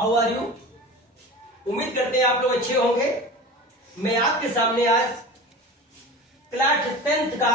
How are you? उम्मीद करते हैं आप लोग अच्छे होंगे। मैं आपके सामने आज क्लास 10th का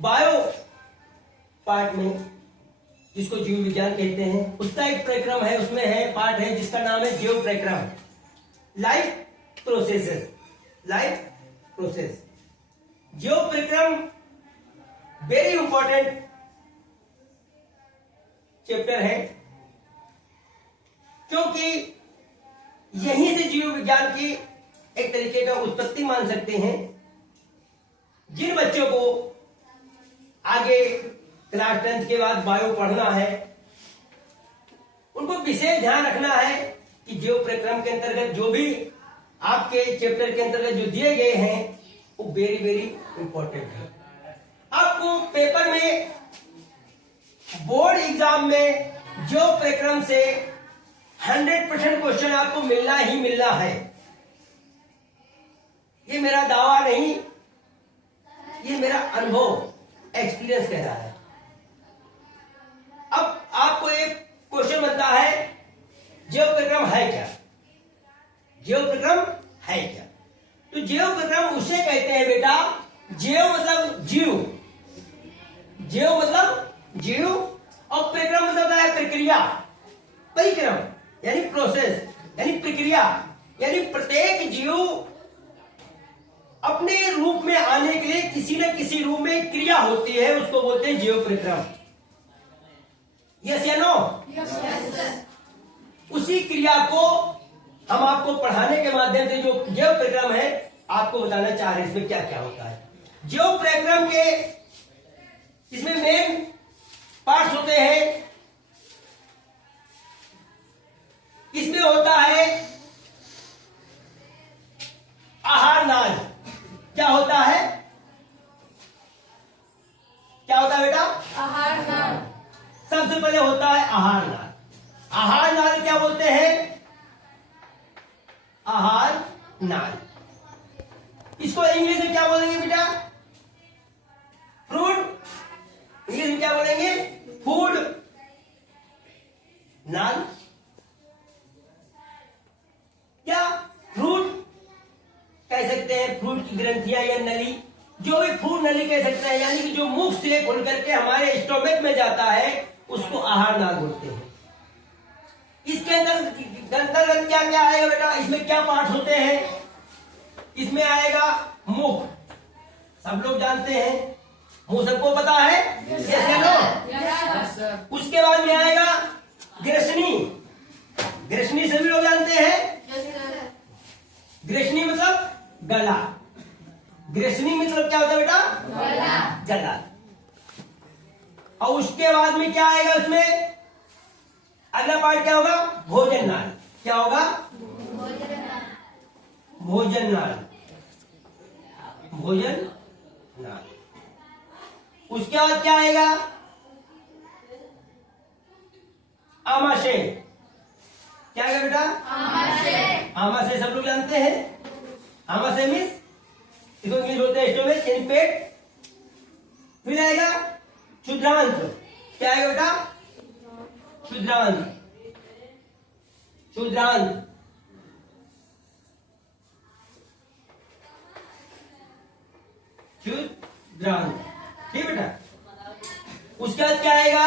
बायो पार्ट में, जिसको जीव विज्ञान कहते हैं, उसका एक प्रक्रम है, उसमें है पार्ट है जिसका नाम है जीव प्रक्रम, लाइफ प्रोसेसेस। लाइफ प्रोसेस जीव प्रक्रम वेरी इंपॉर्टेंट चैप्टर है, क्योंकि यहीं से जीव विज्ञान की एक तरीके का उत्पत्ति मान सकते हैं। जिन बच्चों को आगे क्लास 10th के बाद बायो पढ़ना है, उनको विशेष ध्यान रखना है कि जीव प्रक्रम के अंतर्गत जो भी आपके चैप्टर के अंतर्गत जो दिए गए हैं वो वेरी वेरी इंपॉर्टेंट है। आपको पेपर में, बोर्ड एग्जाम में जीव प्रक्रम से 100% क्वेश्चन आपको मिलना ही मिलना है। ये मेरा दावा नहीं, ये मेरा अनुभव, एक्सपीरियंस कह रहा है। अब आपको एक क्वेश्चन बनता है, जीव प्रक्रम है क्या? जीव प्रक्रम है क्या? तो जीव प्रक्रम उसे कहते हैं बेटा, जीव मतलब जीव, जीव मतलब जीव, और प्रक्रम मतलब होता है प्रक्रिया, परिक्रम यानी प्रोसेस, यानी प्रक्रिया, यानी प्रत्येक जीव अपने रूप में आने के लिए किसी न किसी रूप में क्रिया होती है, उसको बोलते हैं जीव प्रक्रम। यस या नो? उसी क्रिया को हम आपको पढ़ाने के माध्यम से, जो जीव प्रक्रम है, आपको बताना चाह रहे हैं इसमें क्या क्या होता है। जीव प्रक्रम के इसमें मेन पार्ट्स होते हैं। इसमें होता है आहार नाल। क्या होता है? क्या होता है बेटा? आहार नाल। सबसे पहले होता है आहार नाल। आहार नाल क्या बोलते हैं? आहार नाल। इसको इंग्लिश में क्या बोलेंगे बेटा? फ्रूट। इंग्लिश में क्या बोलेंगे? फूड नाल। क्या फ्रूट कह सकते हैं, फ्रूट की ग्रंथियां या नली, जो भी फ्रूट नली कह सकते हैं, यानी कि जो मुख से खुल करके हमारे स्टोमक में जाता है, उसको आहार नाल बोलते हैं। इसके अंतर्गत क्या क्या आएगा बेटा? इसमें क्या पार्ट होते हैं? इसमें आएगा मुख, सब लोग जानते हैं, मुंह सबको पता है, कैसे लो। उसके बाद में आएगा ग्रसनी। ग्रसनी सभी लोग जानते हैं। ग्रसनी मतलब गला। ग्रसनी मतलब क्या होता है बेटा? गला। गला। और उसके बाद में क्या आएगा? उसमें अगला पार्ट क्या होगा? भोजन नाल। क्या होगा? भोजन नाल। भोजन नाल। उसके बाद क्या आएगा? आमाशय। क्या आएगा बेटा? आमाशय। आमाशय सब लोग जानते हैं। आमाशय मीन्स, इसको इंग्लिश बोलते हैं स्टोमक, यानी पेट। फिर आएगा क्षुद्रांत। क्या आएगा बेटा? क्षुद्रांत। क्षुद्रांत। क्षुद्रांत। ठीक बेटा। उसके बाद क्या आएगा?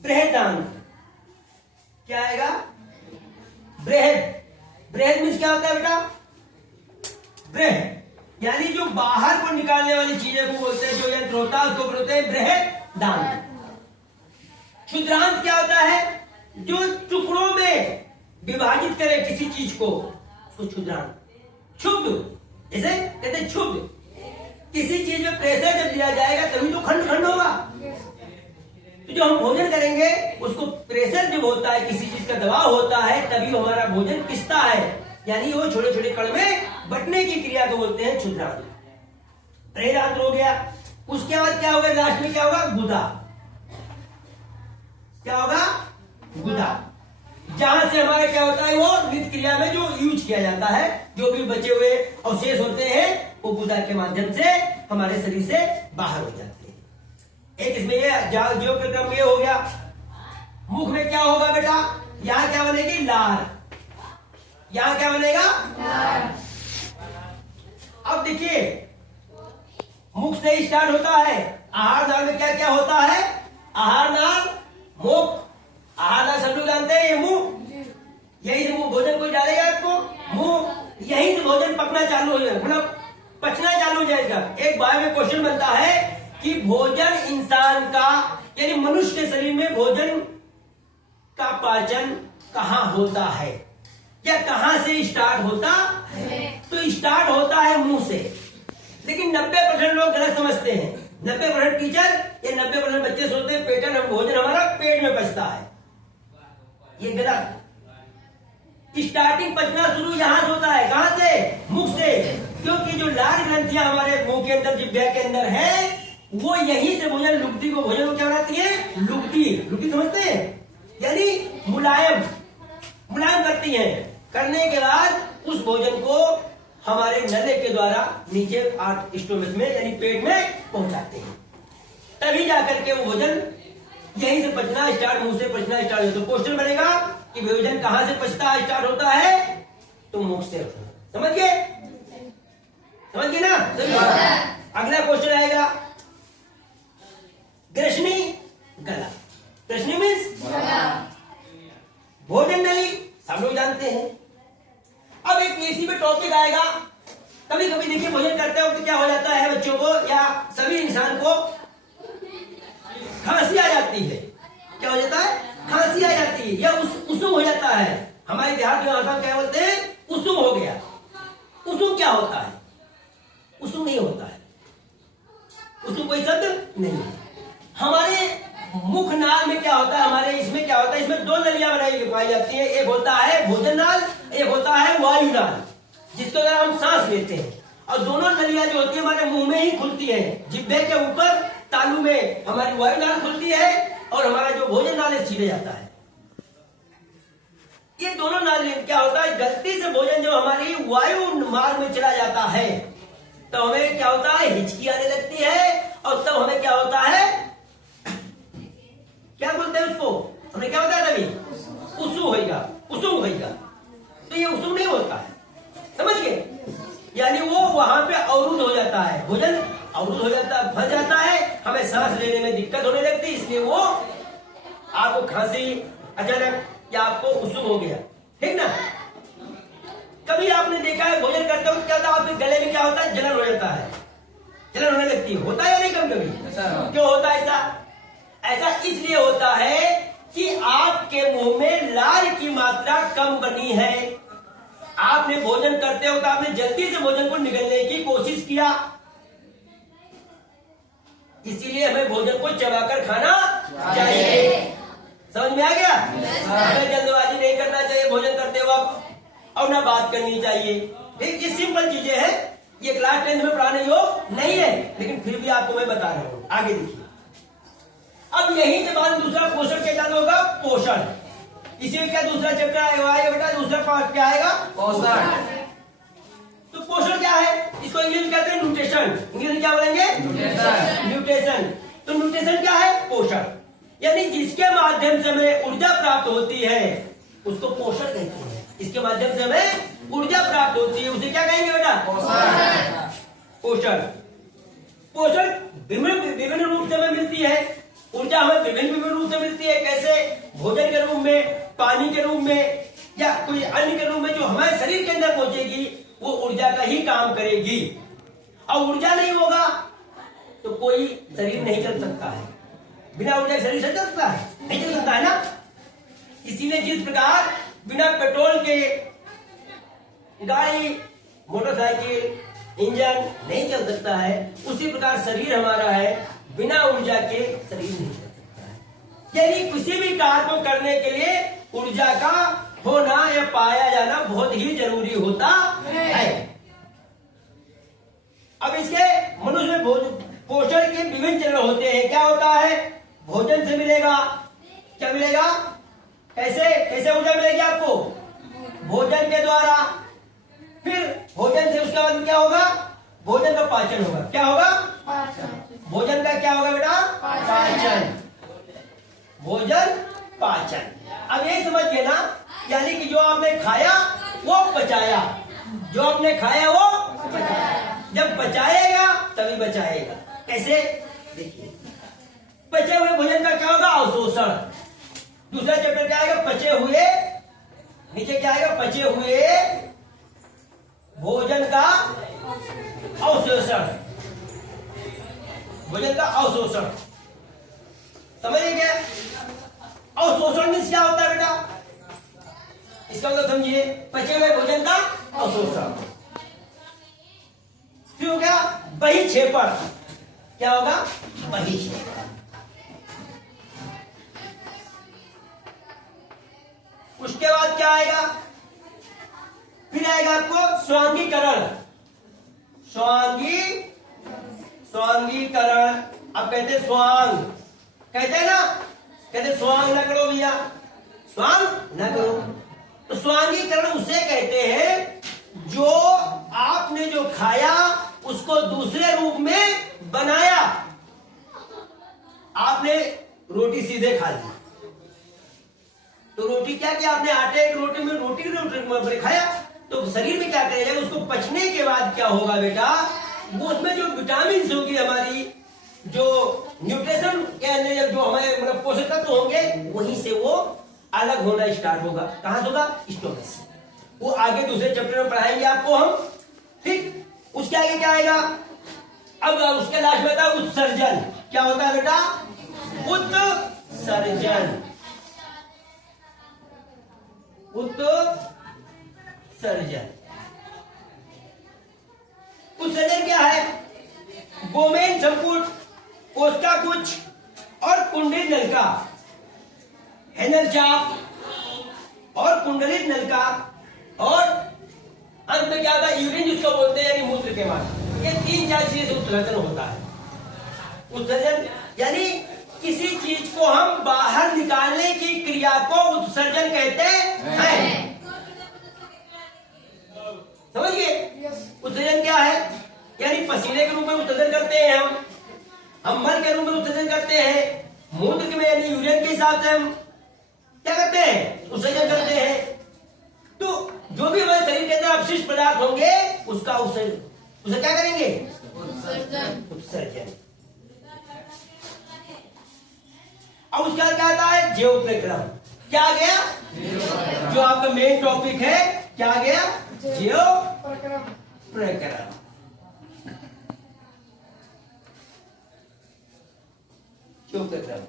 बृहदांत। क्या आएगा? बृहद। बृहद मीन्स क्या होता है बेटा? बृहद यानी जो बाहर को निकालने वाली चीजें को बोलते हैं, जो यंत्र होता है उसको बोलते हैं बृहदांत। क्षुद्रांत क्या होता है? जो टुकड़ों में विभाजित करे किसी चीज को, उसको क्षुद्रांत। क्षुब्ध, जैसे कहते हैं क्षुब्ध, किसी चीज में प्रेशर जब दिया जाएगा तभी तो खंड खंड होगा। तो जो हम भोजन करेंगे, उसको प्रेशर जब होता है, किसी चीज का दबाव होता है, तभी हमारा भोजन पिसता है, यानी वो छोटे छोटे कण में बंटने की क्रिया को बोलते हैं क्षुद्रांत। बृहदांत हो गया। उसके बाद क्या होगा? लास्ट में क्या होगा? गुदा। क्या होगा? गुदा। जहां से हमारा क्या होता है, वो नित्य क्रिया में जो यूज किया जाता है, जो भी बचे हुए अवशेष होते हैं, वो गुदा के माध्यम से हमारे शरीर से बाहर हो जाते हैं। एक इसमें ये जीव प्रक्रम ये हो गया। मुख में क्या होगा बेटा? यहाँ क्या बनेगी? लार। यहाँ क्या बनेगा? लार। अब देखिए, मुख से स्टार्ट होता है। आहार नाल में क्या क्या होता है? आहार नाल, मुख। आहार नाल सब लोग जानते हैं, ये मुंह, यही से मुंह भोजन कोई डालेगा आपको, मुंह, यही से भोजन पकना चालू हो जाएगा, मतलब पचना चालू हो जाएगा। एक बार में क्वेश्चन बनता है कि भोजन इंसान का, यानी मनुष्य के शरीर में भोजन का पाचन कहाँ होता है या कहाँ से स्टार्ट होता है? तो स्टार्ट होता है मुंह से। लेकिन 90% लोग गलत समझते हैं। 90% टीचर या 90% बच्चे सोचते हैं पेटन भोजन हमारा पेट में पचता है। ये गलत। स्टार्टिंग पचना शुरू यहां से होता है। कहां से? मुख से। क्योंकि जो लाल ग्रंथियां हमारे मुंह के अंदर, जिह्वा के अंदर है, वो यहीं से भोजन लुगदी को, भोजन को क्या बनाती है? लुगदी। लुगदी समझते हैं? यानी मुलायम, मुलायम करती है। करने के बाद उस भोजन को हमारे नले के द्वारा नीचे स्टोमक में, यानी पेट में पहुंचाते हैं। तभी जाकर के वो भोजन यहीं से पचना स्टार्ट, मुंह से पचना स्टार्ट होता है। तो क्वेश्चन बनेगा कि भोजन कहां से पचता स्टार्ट होता है? तो मुख से। समझ गए? समझ गए ना? अगला क्वेश्चन आएगा, ग्रसनी, गला। ग्रसनी मीन्स भोजन नली, सब लोग जानते हैं। अब एक इसी पे टॉपिक आएगा। कभी कभी देखिए भोजन करते हो तो क्या हो जाता है बच्चों को या सभी इंसान को? खांसी आ जाती है। क्या हो जाता है? खांसी आ जाती है या उसुम हो जाता है। हमारे देहात में क्या बोलते हैं? उसुम हो गया। उसुम क्या होता है? उसुम नहीं होता है। उसुम कोई शब्द नहीं है। हमारे मुख नाल में क्या होता है? हमारे इसमें क्या होता है? इसमें दो नलियां पाई जाती है। एक होता है भोजन नाल, एक होता है वायु नाल, जिसको अगर हम सांस लेते हैं। और दोनों नलियां जो होती है हमारे मुंह में ही खुलती है। जिह्वे के ऊपर तालू में हमारी वायु नाल खुलती है और हमारा जो भोजन नाल है सीधे जाता है। ये दोनों नाल क्या होता है? गलती से भोजन जो हमारी वायु मार्ग में चला जाता है तो हमें क्या होता है? हिचकी आने लगती है। और तब हमें क्या होता है? क्या बोलते हैं उसको? हमें क्या होता है? तभी उसुम होगा, उसुम होगा। तो ये उसुम नहीं होता है। समझ गए? यानी वो वहां पे अवरुद्ध हो जाता है, भोजन अवरुद्ध हो जाता है, फंस जाता है, हमें सांस लेने में दिक्कत होने लगती है। इसलिए वो आपको खांसी अचानक या आपको उसुम हो गया। ठीक ना? कभी आपने देखा है भोजन करते वक्त क्या होता है? आपके गले में क्या होता है? जलन हो जाता है, जलन होने लगती है। होता है या नहीं? कभी कभी क्यों होता है ऐसा? ऐसा इसलिए होता है कि आपके मुंह में लार की मात्रा कम बनी है। आपने भोजन करते हो तो आपने जल्दी से भोजन को निगलने की कोशिश किया, इसीलिए हमें भोजन को चबाकर खाना चाहिए। समझ में आ गया? हमें जल्दबाजी नहीं करना चाहिए भोजन करते वक्त, और ना बात करनी चाहिए। ठीक, ये सिंपल चीजें हैं। ये क्लास 10 में पढ़ाने योग नहीं है, लेकिन फिर भी आपको मैं बता रहा हूं। आगे देखिए। अब यही के बाद दूसरा पोषण क्या चालू होगा? पोषण। इसी में क्या दूसरा चैप्टर आएगा बेटा? दूसरा पार्ट क्या आएगा? पोषण। तो पोषण क्या है? इसको इंग्लिश में कहते हैं न्यूट्रिशन। इंग्लिश में क्या बोलेंगे? न्यूट्रिशन। तो न्यूट्रिशन क्या है? पोषण। यानी जिसके माध्यम से हमें ऊर्जा प्राप्त होती है उसको पोषण कहते हैं। इसके माध्यम से हमें ऊर्जा प्राप्त होती है उसे क्या कहेंगे बेटा? पोषण। पोषण विभिन्न रूप से हमें मिलती है। ऊर्जा हमें विभिन्न रूप से मिलती है। कैसे? भोजन के रूप में, पानी के रूप में, या कोई अन्य के रूप में जो हमारे शरीर के अंदर पहुंचेगी वो ऊर्जा का ही काम करेगी। और ऊर्जा नहीं होगा तो कोई शरीर नहीं चल सकता है। बिना ऊर्जा के शरीर चल सकता है? नहीं चल सकता है ना? इसीलिए जिस प्रकार बिना पेट्रोल के गाड़ी, मोटरसाइकिल, इंजन नहीं चल सकता है, उसी प्रकार शरीर हमारा है, बिना ऊर्जा के शरीर नहीं चल सकता है। यानी किसी भी कार्य को करने के लिए ऊर्जा का होना या पाया जाना बहुत ही जरूरी होता है। अब इसके मनुष्य में पोषण के विभिन्न चरण होते हैं। क्या होता है? भोजन से मिलेगा। क्या मिलेगा? कैसे कैसे ऊर्जा मिलेगी आपको? भोजन के द्वारा। फिर भोजन से उसके बाद क्या होगा? भोजन का पाचन होगा। क्या होगा? पाचन। भोजन का क्या होगा बेटा? पाचन। भोजन पाचन। अब ये समझ गए ना, यानी कि जो आपने खाया वो पचाया, जो आपने खाया वो पचाया। जब पचाएगा तभी बचाएगा। कैसे? देखिए, पचे हुए भोजन का क्या होगा? अवशोषण। दूसरा चैप्टर क्या आएगा? पचे हुए, नीचे क्या आएगा? पचे हुए भोजन का अवशोषण, भोजन का अवशोषण। समझिए क्या अवशोषण मीन्स क्या होता है बेटा? इसका मतलब समझिए, पचे हुए भोजन का अवशोषण। फिर हो गया बहिक्षेपण। क्या होगा? बहिक्षेपण। उसके बाद क्या आएगा? फिर आएगा आपको स्वांगीकरण। स्वांगीकरण। अब कहते हैं स्वांग, कहते हैं ना, कहते स्वांग ना करो भैया, स्वांग ना करो। तो स्वांगीकरण उसे कहते हैं जो आपने जो खाया उसको दूसरे रूप में बनाया। आपने रोटी सीधे खा ली, तो रोटी क्या किया आपने? आटे की रोटी में रोटी खाया, तो शरीर में क्या करेगा? उसको पचने के बाद क्या होगा बेटा? वो उसमें जो विटामिन होगी, हमारी जो न्यूट्रिशन के अंदर जो हमारे मतलब पोषक तत्व होंगे, वहीं से वो अलग होना स्टार्ट होगा। कहां से होगा? स्टोमक से। वो आगे दूसरे चैप्टर में पढ़ाएंगे आपको हम, ठीक। उसके आगे क्या आएगा? अब उसके लास्ट में था उत्सर्जन। क्या होता है बेटा? उत्सर्जन। उत्सर्जन। उत्सर्जन क्या है? गोमेन संपुट, कोष्ठाकुच और कुंडलित नलिका, हेनल चाप और कुंडलित नलिका, और अंत में क्या होता है? यूरिन जिसको बोलते हैं, यानी मूत्र के बाद। ये 3-4 चीजें से उत्सर्जन होता है। उत्सर्जन यानी किसी चीज को हम बाहर निकालने की क्रिया को उत्सर्जन कहते हैं। समझिए, उत्सर्जन क्या है? यानी पसीने के रूप में उत्सर्जन करते हैं हम मल के रूप में उत्सर्जन करते हैं, मूत्र में यानी यूरिन के हिसाब से हम क्या करते हैं? उत्सर्जन करते हैं। तो जो भी हमारे शरीर के अंदर अवशिष्ट पदार्थ होंगे उसका उत्सर्जन, उसे क्या करेंगे? उत्सर्जन। अब उसका क्या आता है? जीव प्रक्रम। क्या आ गया? जो आपका मेन टॉपिक है, क्या आ गया? जीव प्रक्रम। जीव प्रक्रम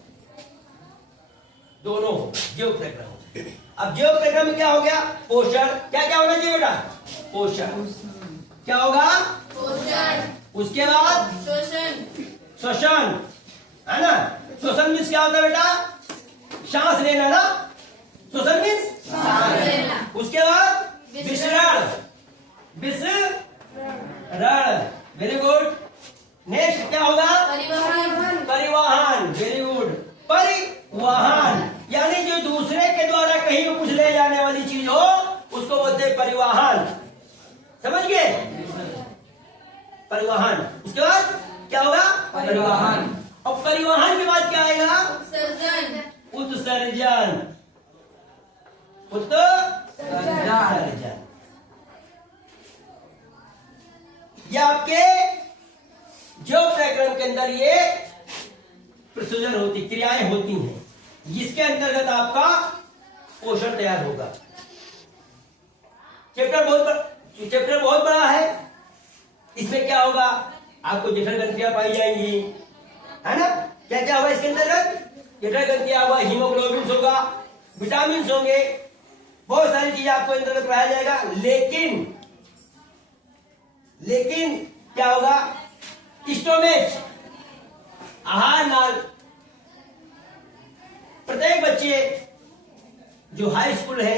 दोनों जीव प्रक्रम। अब जीव प्रक्रम में क्या हो गया? पोषण। क्या क्या होना चाहिए बेटा? पोषण। क्या होगा? पोषण। उसके बाद श्वसन, है ना? श्वसन मीन्स क्या होता है बेटा? सांस लेना ना, श्वसन मीन्स सांस लेना। उसके बाद विसरण, विसरण। Very good. नेक्स्ट क्या होगा? परिवहन। परिवहन, वेरी गुड। परिवहन यानी जो दूसरे के द्वारा कहीं को कुछ ले जाने वाली चीज हो उसको बोलते हैं परिवहन। समझ गए? परिवहन। उसके बाद क्या होगा? परिवहन। और परिवहन के बाद क्या आएगा? उत्सर्जन। उत्सर्जन। उत्सर्जन। ये आपके जो प्रक्रम के अंदर ये प्रोसीजर होती, क्रियाएं होती हैं, जिसके अंतर्गत आपका पोषण तैयार होगा। चैप्टर बहुत बड़ा है। इसमें क्या होगा? आपको जठर ग्रंथियां पाई जाएंगी, है ना? क्या क्या होगा इसके अंतर्गत? जठर ग्रंथियां होगा, हीमोग्लोबिन होगा, विटामिन होंगे, बहुत सारी चीजें आपको अंतर्गत पढ़ाया जाएगा। लेकिन क्या होगा? स्टोमेच, आहार नाल। प्रत्येक बच्चे जो हाई स्कूल है,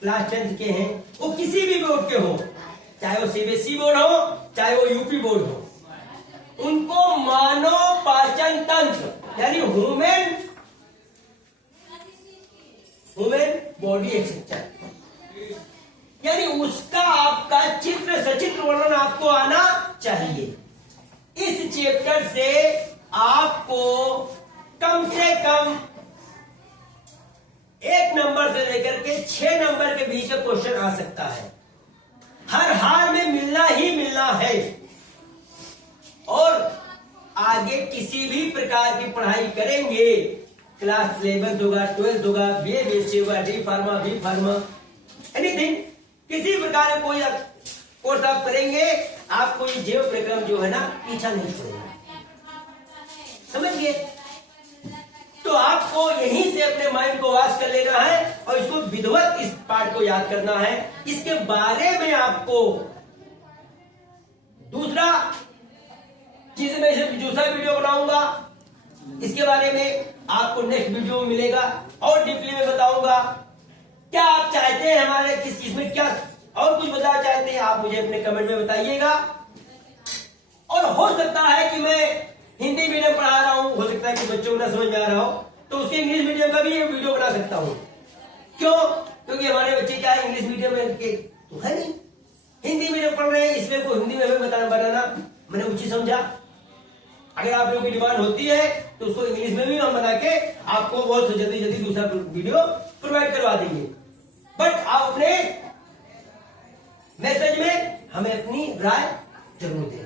क्लास 10 के हैं, वो किसी भी बोर्ड के हो, चाहे वो सीबीएसई बोर्ड हो, चाहे वो यूपी बोर्ड हो, उनको मानव पाचन तंत्र यानी ह्यूमन बॉडी एक्सचेंजर यानी उसका आपका चित्र सचित्र वर्णन आपको आना चाहिए। इस चैप्टर से आपको कम से कम 1 नंबर से लेकर के 6 नंबर के बीच का क्वेश्चन आ सकता है। हर हाल में मिलना ही मिलना है। और आगे किसी भी प्रकार की पढ़ाई करेंगे, क्लास 11 होगा, 12 होगा, BA BSc होगा, D pharma, B pharma, anything, किसी प्रकार का कोई कोर्स आप करेंगे, आपको ये जैव प्रक्रम जो है ना पीछा नहीं छोड़ेगा। समझ गए? तो आपको यहीं से अपने माइंड को वॉश कर लेना है और इसको विधिवत इस पार्ट को याद करना है। इसके बारे में आपको दूसरा चीज में से दूसरा वीडियो बनाऊंगा, इसके बारे में आपको नेक्स्ट वीडियो में मिलेगा और डीपली में बताऊंगा। क्या आप चाहते हैं हमारे किस चीज में, क्या और कुछ बताना चाहते हैं, आप मुझे अपने कमेंट में बताइएगा। और हो सकता है कि मैं हिंदी मीडियम पढ़ा रहा हूं, हो सकता है कि बच्चों को ना समझ में आ रहा हो, तो उसके इंग्लिश मीडियम का भी एक वीडियो बना सकता हूं। क्यों? क्योंकि हमारे बच्चे क्या है, इंग्लिश मीडियम में के तो है नहीं, हिंदी मीडियम पढ़ रहे हैं, इसलिए को हिंदी में भी बनाना मैंने उचित समझा। अगर आप लोगों की डिमांड होती है तो उसको इंग्लिश में भी हम बना के आपको बहुत जल्दी जल्दी दूसरा वीडियो प्रोवाइड करवा देंगे। बट आप अपने मैसेज में हमें अपनी राय जरूर दें।